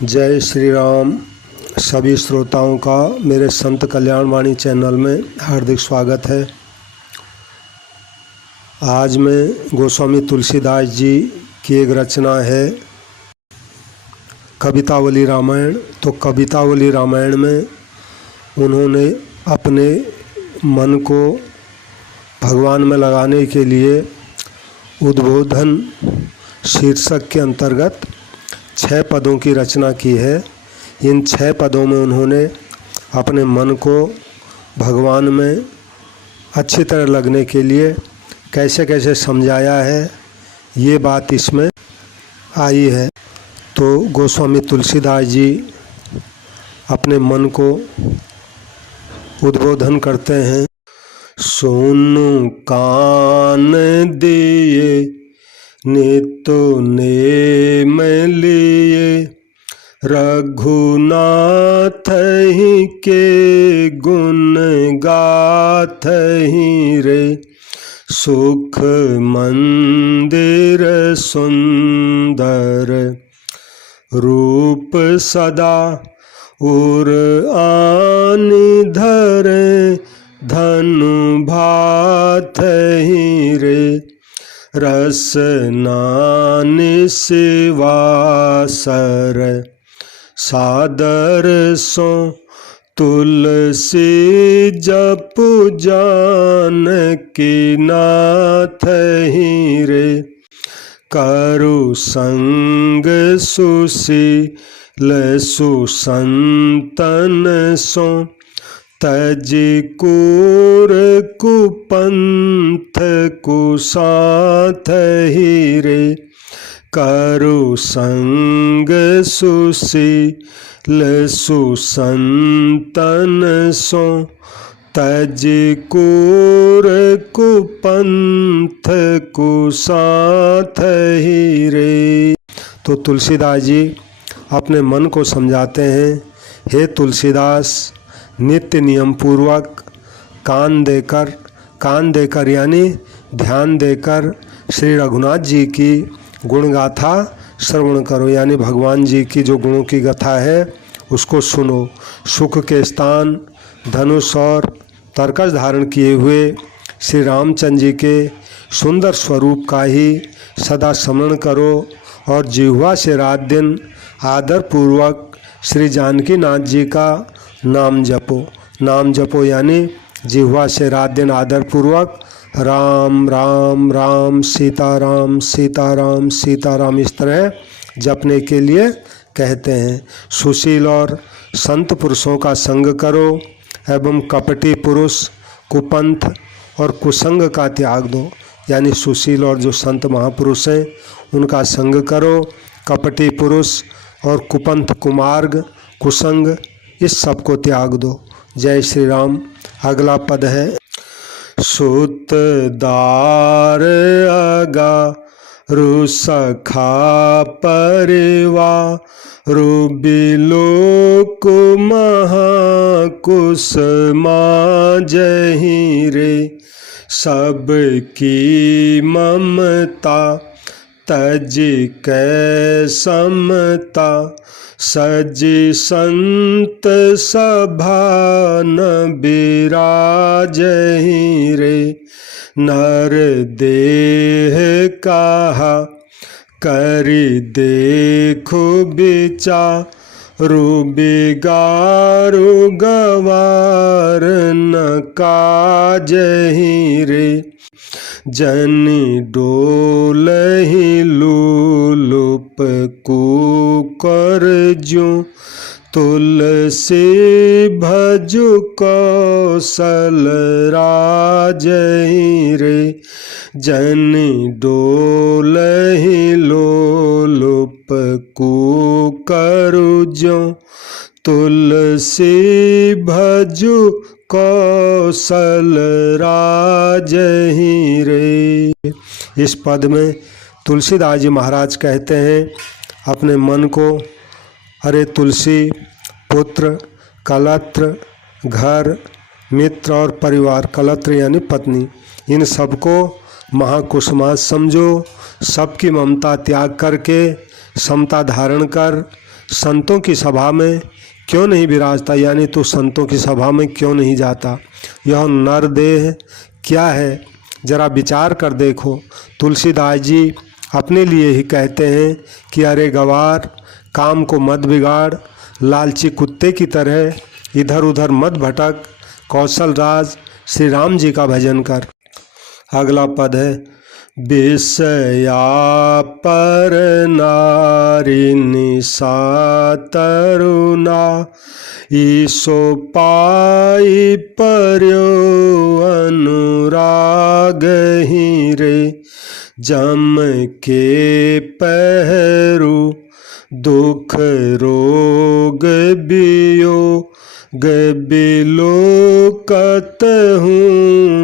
जय श्री राम। सभी श्रोताओं का मेरे संत कल्याण वाणी चैनल में हार्दिक स्वागत है। आज मैं गोस्वामी तुलसीदास जी की एक रचना है कवितावली रामायण। तो कवितावली रामायण में उन्होंने अपने मन को भगवान में लगाने के लिए उद्बोधन शीर्षक के अंतर्गत 6 पदों की रचना की है। इन 6 पदों में उन्होंने अपने मन को भगवान में अच्छी तरह लगने के लिए कैसे कैसे समझाया है, ये बात इसमें आई है। तो गोस्वामी तुलसीदास जी अपने मन को उद्बोधन करते हैं। सुनु कान दिए नित्य नेम लिए, रघुनाथ ही के गुण गाथ ही रे। सुख मंदिर सुंदर रूप सदा, उर आनि धरे धनु भात ही रे। रसनानि सिवासर सादर सो, तुलसी जप जानकी नाथ ही रे। करु संग सुशील सुसंतन सो, तजि कूर कुपंथ कुसाथ ही रे। करु संग सुशील सुसंतन सो, तजि कूर कुपंथ कुसाथ ही रे। तो तुलसीदास जी अपने मन को समझाते हैं। हे तुलसीदास, नित्य नियम पूर्वक कान देकर यानी ध्यान देकर श्री रघुनाथ जी की गुणगाथा श्रवण करो, यानी भगवान जी की जो गुणों की गाथा है उसको सुनो। सुख के स्थान धनुष और तरकश धारण किए हुए श्री रामचंद्र जी के सुंदर स्वरूप का ही सदा स्मरण करो और जिह्वा से रात दिन आदर पूर्वक श्री जानकी नाथ जी का नाम जपो यानी जिह्वा से रात दिन आदर पूर्वक राम राम राम सीताराम सीताराम सीताराम इस तरह जपने के लिए कहते हैं। सुशील और संत पुरुषों का संग करो एवं कपटी पुरुष कुपंथ और कुसंग का त्याग दो, यानी सुशील और जो संत महापुरुष हैं उनका संग करो। कपटी पुरुष और कुपंथ कुमार्ग कुसंग इस सब को त्याग दो। जय श्री राम। अगला पद है सुत दार अगा रुसखा परिवार, बिलोक महाकुश माजहि रे। सबकी ममता तजि कै समता, सजि संत सभा न बिराजहि रे। नर देह कहा करि देखो विचारु, बिगारु गवार न काजहि रे। जनि डोलहि लूलुप कुकर ज्यों, तुलसी भजु कौशल राजहि रे। जनि डोलहि लोलुप कुकर ज्यों, तुलसी भजु कौशल राजहि रे। इस पद में तुलसीदास जी महाराज कहते हैं अपने मन को, अरे तुलसी, पुत्र, कलत्र, घर, मित्र और परिवार, कलत्र यानी पत्नी, इन सबको महाकुसुमास समझो। सबकी ममता त्याग करके समता धारण कर संतों की सभा में क्यों नहीं विराजता, यानी तू संतों की सभा में क्यों नहीं जाता। यह नरदेह क्या है, जरा विचार कर देखो। तुलसीदास जी अपने लिए ही कहते हैं कि अरे गवार, काम को मत बिगाड़, लालची कुत्ते की तरह इधर उधर मत भटक, कौशल राज श्री राम जी का भजन कर। अगला पद है, विषया पर नारी निशा तरुणा, ईसो पाई पर्यो अनुराग ही रे, जम के पहरू दुख रोग बियो, गबिलो कतहूँ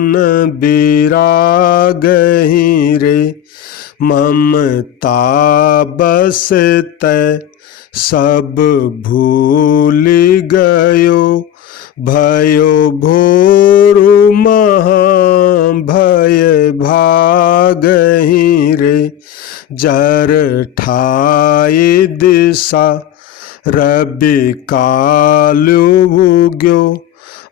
न बिराग ही रे, ममता बस तै सब भूल गयो, भयो भोरु महा भय भागहि रे, जर ठाई दिशा रवि कालु उग्यो,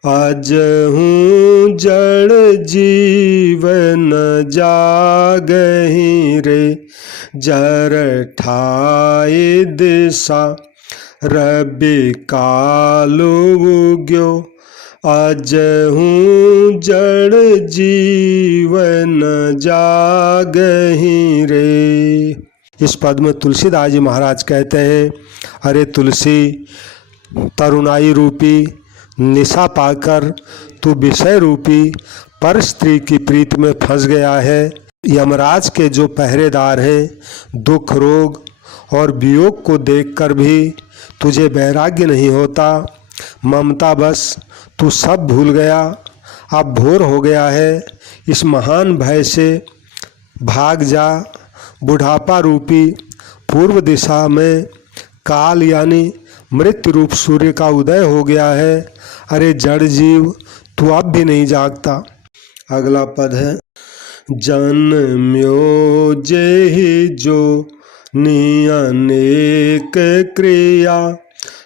अजहूँ जड़ जीवन जागहि रे, जर ठाई दिशा रवि कालु उग्यो, अजहूँ जड़ जीवन जागहि रे। इस पद में तुलसीदास जी महाराज कहते हैं, अरे तुलसी, तरुणाई रूपी निशा पाकर तू विषय रूपी पर स्त्री की प्रीत में फंस गया है। यमराज के जो पहरेदार हैं, दुख रोग और वियोग को देखकर भी तुझे वैराग्य नहीं होता। ममता बस तू सब भूल गया, अब भोर हो गया है। इस महान भय से भाग जा। बुढ़ापा रूपी पूर्व दिशा में काल यानी मृत्यु रूप सूर्य का उदय हो गया है। अरे जड़ जीव, तू अब भी नहीं जागता। अगला पद है, जन्म्यो जेहि जो नियनेक क्रिया,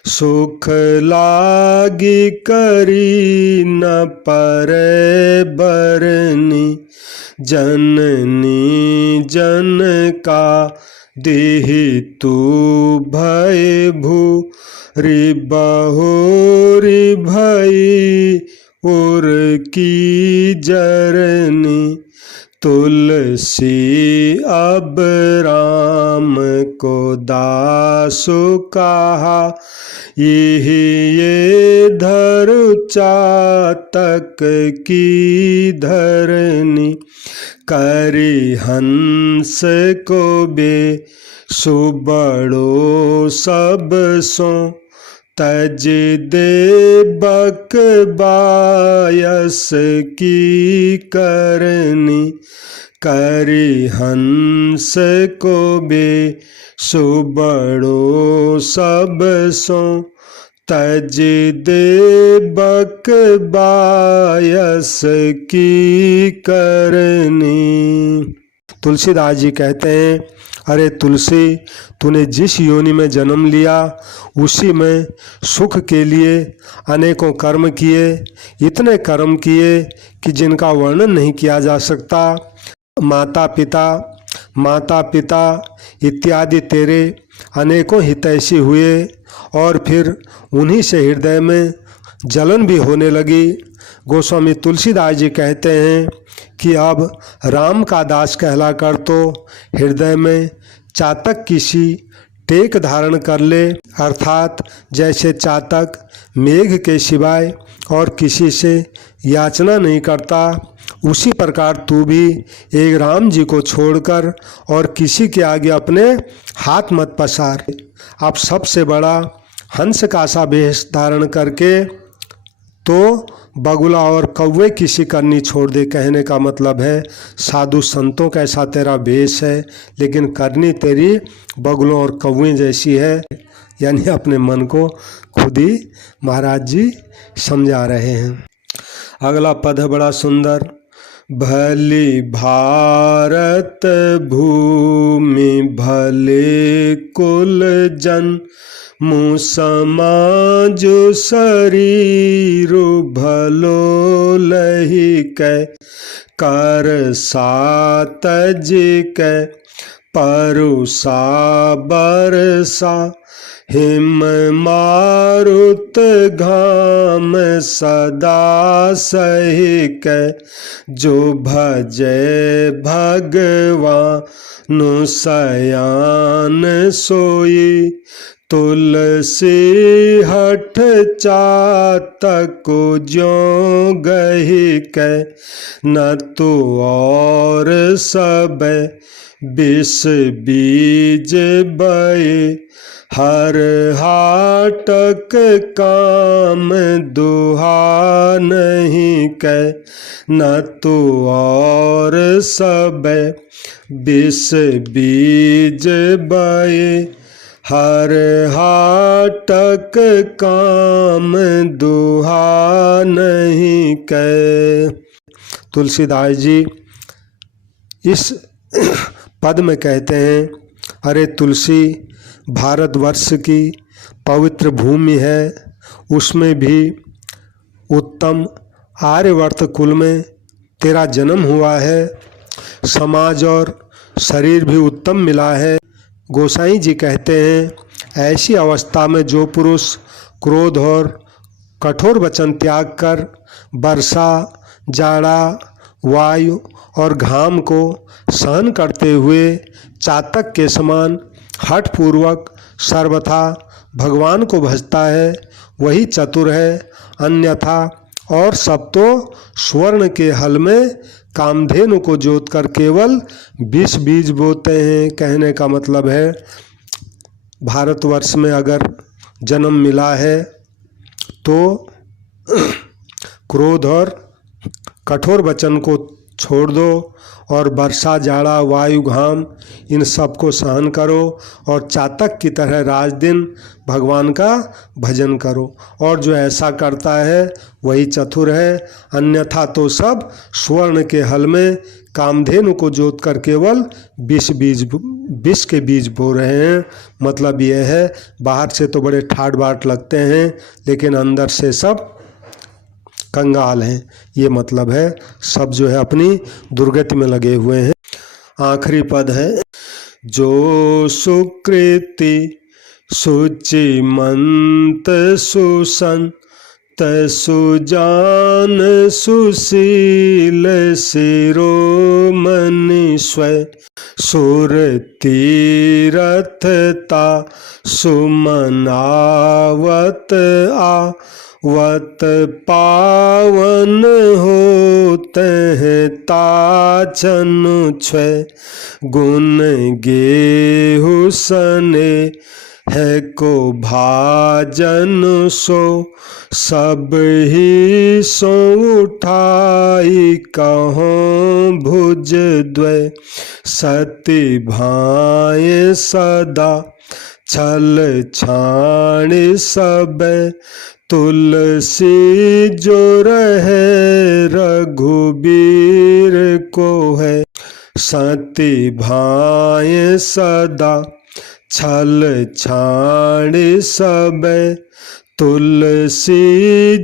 सुख लागी करी न परे बरनी, जननी जन का देहि तू भय भू, रि बहोरी भई उर की जरनी, तुलसी अब राम को दासु कहा, ये धरु चातक की धरनी, करी हंस को बे सुबड़ो सब सो, तज दे बक बायस की करनी, करी हंस को बे सुबड़ो सब सो, तज दे बक बायस की करनी। तुलसीदास जी कहते हैं, अरे तुलसी, तूने जिस योनि में जन्म लिया उसी में सुख के लिए अनेकों कर्म किए, इतने कर्म किए कि जिनका वर्णन नहीं किया जा सकता। माता पिता इत्यादि तेरे अनेकों हितैषी हुए और फिर उन्हीं से हृदय में जलन भी होने लगी। गोस्वामी तुलसीदास जी कहते हैं कि अब राम का दास कहला कर तो हृदय में चातक की सी टेक धारण कर ले, अर्थात जैसे चातक मेघ के सिवाय और किसी से याचना नहीं करता, उसी प्रकार तू भी एक राम जी को छोड़कर और किसी के आगे अपने हाथ मत पसार। अब सबसे बड़ा हंस का सा वेश धारण करके तो बगुला और कौवे की सी करनी छोड़ दे। कहने का मतलब है साधु संतों का ऐसा तेरा वेश है, लेकिन करनी तेरी बगुलों और कौवे जैसी है। यानी अपने मन को खुद ही महाराज जी समझा रहे हैं। अगला पद है बड़ा सुंदर, भली भारत भूमि भले कुल जन, मुँह समाजो शरीरु भलो लही कै कर सातज कै परुषा बरसा हिम मारुत घाम सदा सही कै जो भजै भगवान सयान सोई तुलसी हठ चातक ज्यों गही कै न तो और सब विष बीज बये हर हाटक काम दुहा नहीं कै न तो और सब विष बीज बये हर हाटक काम दुहा नहीं कै। तुलसीदास जी इस पद में कहते हैं, अरे तुलसी, भारतवर्ष की पवित्र भूमि है, उसमें भी उत्तम आर्यवर्त कुल में तेरा जन्म हुआ है, समाज और शरीर भी उत्तम मिला है। गोसाई जी कहते हैं, ऐसी अवस्था में जो पुरुष क्रोध और कठोर वचन त्याग कर वर्षा, जाड़ा, वायु और घाम को सहन करते हुए चातक के समान हठ पूर्वक सर्वथा भगवान को भजता है, वही चतुर है। अन्यथा और सब तो स्वर्ण के हल में कामधेनु को जोत कर केवल विष बीज बोते हैं। कहने का मतलब है, भारतवर्ष में अगर जन्म मिला है तो क्रोध और कठोर वचन को छोड़ दो और वर्षा, जाड़ा, वायु, घाम इन सब को सहन करो और चातक की तरह रात दिन भगवान का भजन करो। और जो ऐसा करता है वही चतुर है। अन्यथा तो सब स्वर्ण के हल में कामधेनु को जोत कर केवल विष के बीज बो रहे हैं। मतलब ये है, बाहर से तो बड़े ठाट बाट लगते हैं लेकिन अंदर से सब कंगाल हैं। ये मतलब है, सब जो है अपनी दुर्गति में लगे हुए हैं। आखिरी पद है, जो सुकृति सुचिमंत सुसंत सुजान सुशील शिरोमणि स्वय सुर तीरथता सुमनावत आवत पावन होते हैं ताचनु छय गुण गेहु सने है को भाजन सो सब ही सो उठाई कहों भुज द्वय सती भाए सदा छल छाण सब तुलसी जो रहे रघुबीर को है सती भाए सदा छल छाण सब तुलसी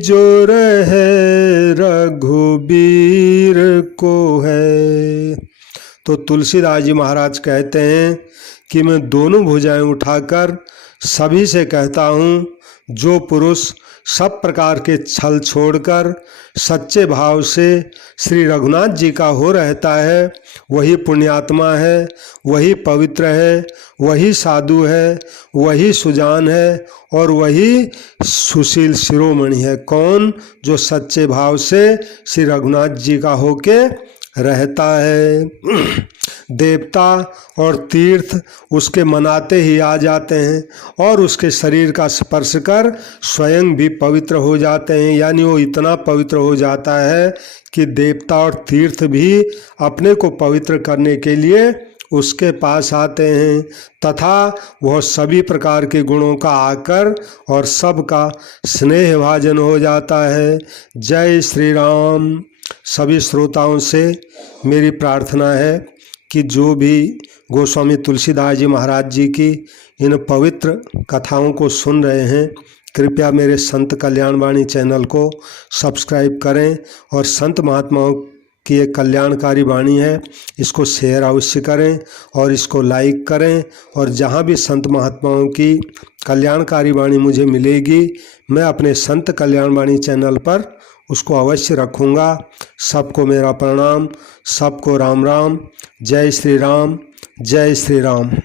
जो रहे रघुबीर को है। तो तुलसीदास जी महाराज कहते हैं कि मैं दोनों भुजाएं उठाकर सभी से कहता हूँ, जो पुरुष सब प्रकार के छल छोड़कर सच्चे भाव से श्री रघुनाथ जी का हो रहता है, वही पुण्यात्मा है, वही पवित्र है, वही साधु है, वही सुजान है और वही सुशील शिरोमणि है। कौन? जो सच्चे भाव से श्री रघुनाथ जी का होके रहता है। देवता और तीर्थ उसके मनाते ही आ जाते हैं और उसके शरीर का स्पर्श कर स्वयं भी पवित्र हो जाते हैं। यानी वो इतना पवित्र हो जाता है कि देवता और तीर्थ भी अपने को पवित्र करने के लिए उसके पास आते हैं तथा वह सभी प्रकार के गुणों का आकर और सबका स्नेह भाजन हो जाता है। जय श्री राम। सभी श्रोताओं से मेरी प्रार्थना है कि जो भी गोस्वामी तुलसीदास जी महाराज जी की इन पवित्र कथाओं को सुन रहे हैं, कृपया मेरे संत कल्याण वाणी चैनल को सब्सक्राइब करें और संत महात्माओं की एक कल्याणकारी वाणी है, इसको शेयर अवश्य करें और इसको लाइक करें। और जहाँ भी संत महात्माओं की कल्याणकारी वाणी मुझे मिलेगी, मैं अपने संत कल्याण वाणी चैनल पर उसको अवश्य रखूँगा। सबको मेरा प्रणाम, सबको राम राम। जय श्री राम, जय श्री राम।